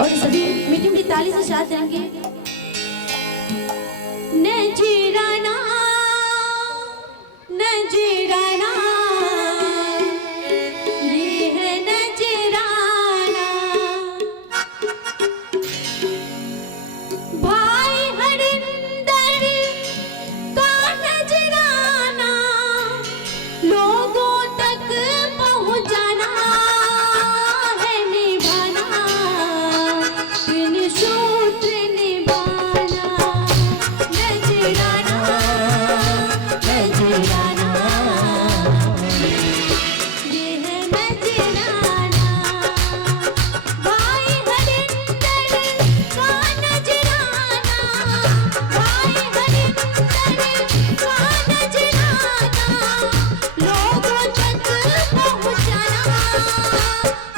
और सभी मीठी मीठी ताली से साथ देंगे। नजराना नजराना ये है नजराना, भाई हरिंदर का नजराना लोगों तक पहुंचाना है, निभाना बिन सूत्र निभाना। नजराना नजराना ये है नजराना, भाई हरिंदर का नजराना, भाई हरिंदर का नजराना लोगों तक पहुंचाना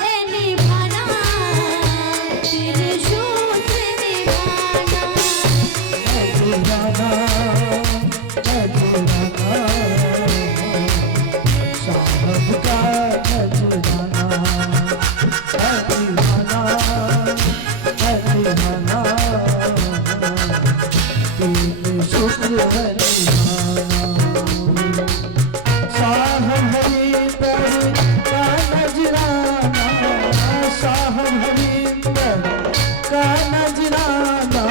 है, निभाना बिन सूत्र निभाना। नजराना नजराना साहब का नजराना, नजराना नजराना तीन सूत्र है निभाना। साहब हरिंदर का नजराना, साहब हरिंदर का नजराना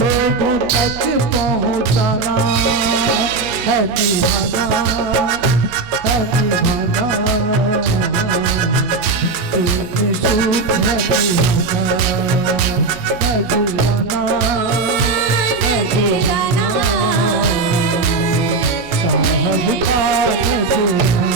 लोगों तक पहुंचाना है, निभाना है, निभाना तीन सूत्र है निभाना। नजराना नजराना साहब का नजराना।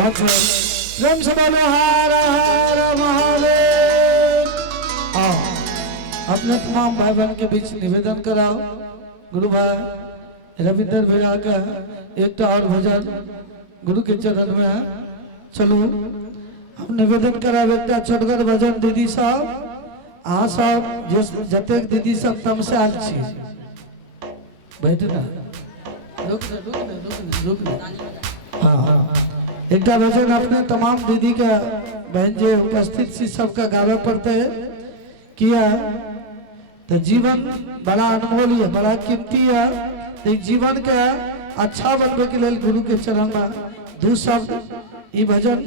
प्रेम से बोलो हर हर महादेव। आओ अपने तमाम भाई बहन के बीच निवेदन कराओ। गुरु भाई रविंदर भैया का एक और भजन गुरु के चरण में है। चलो हम निवेदन करावे एक छोटगर भजन दीदी साहब अहाँ सब जतेक दीदी सब तम से आल छी बैठना रुक हाँ हाँ एक भजन अपने तमाम दीदी का बहन जो उपस्थित सी सबका गावे पड़ते है किया तो जीवन बड़ा अनमोल है बड़ा कीमती है। तो जीवन के अच्छा बनने के लिए गुरु के चरण में दू शब्द ई भजन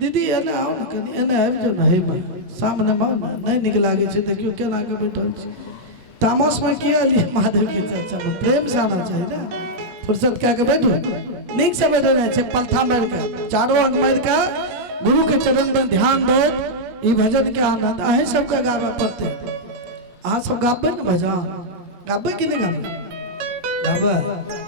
दीदी एने आओ ना कनी एने आबि जो ना हे में सामने में ना नहीं निक लागे छे देखियो केना के बैठल छी तामस में किया लिए महादेव के चर्चा में प्रेम से आना चाहिए ना फुर्सत क्या के बैठो निक से बैठो ना छे पलथा मार के चारों अंग मार के गुरु के चरण में ध्यान दे ई भजन के आनंद आहे सबका गावे पड़ते आ सब गाबे ना भजन गाबे कि नहीं गाबे गाबे